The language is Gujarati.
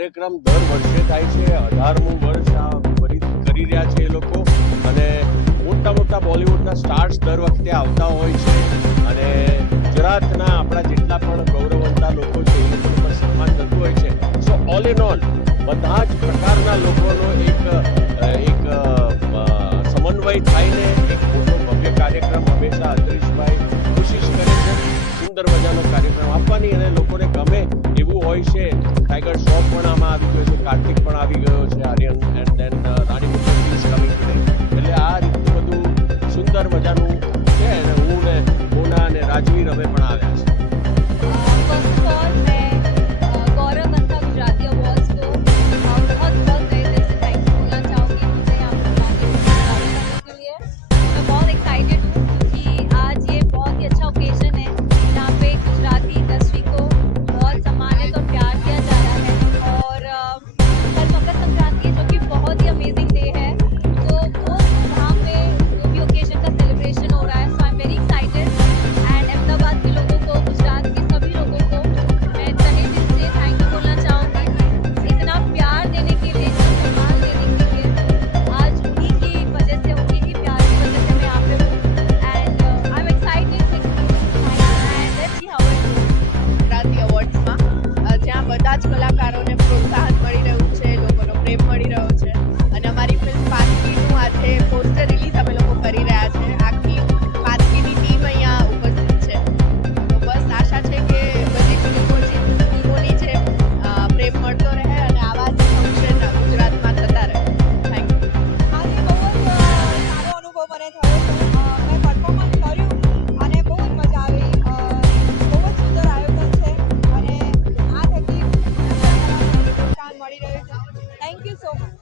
કાર્યક્રમ દર વર્ષે થાય છે. 18મું વર્ષ આ કરી રહ્યા છે એ લોકો, અને મોટા મોટા બોલિવૂડના સ્ટાર્સ દર વખતે આવતા હોય છે, અને ગુજરાતના આપણા જેટલા પણ ગૌરવવંતા લોકો છે એ લોકોનું પણ સન્માન થતું હોય છે. સો ઓલ ઇન ઓલ બધા જ પ્રકારના લોકોનો એક સમન્વય થઈને એક મોટો ભવ્ય કાર્યક્રમ હંમેશા અંતરીશભાઈ કોશિશ કરે છે સુંદર મજાનો કાર્યક્રમ આપવાની, અને લોકોને ગમે એવું હોય છે. ટાઈગર શ્રોફ પણ આમાં આવી ગયો છે, કાર્તિક પણ આવી ગયો છે, Aryan and then Rani Mukherjee is coming today. એટલે આ રીતનું બધું સુંદર મજાનું છે, અને હું ને મોના અને રાજવીર અમે પણ આવ્યા છે. બધા જ કલાકારોને પ્રોત્સાહન મળી રહ્યું છે, લોકોનો પ્રેમ મળી રહ્યો છે, અને અમારી ફિલ્મ પાતકીનું આજે પોસ્ટર રિલીઝ અમે લોકો કરી રહ્યા છે. આખી પાતકીની ટીમ અહીંયા ઉપસ્થિત છે. તો બસ આશા છે કે બધી ફિલ્મોની જે પ્રેમ મળતો રહે અને આવા જ ફંક્શન ગુજરાતમાં થતા રહે. Thank you. આજે બહુ જ સારો અનુભવ મને થયો છે. મેં પરફોર્મન્સ કર્યું અને બહુ જ મજા આવી. બહુ જ સુંદર આયોજન છે, અને આ થકી મળી રહ્યું છે. Thank you so much.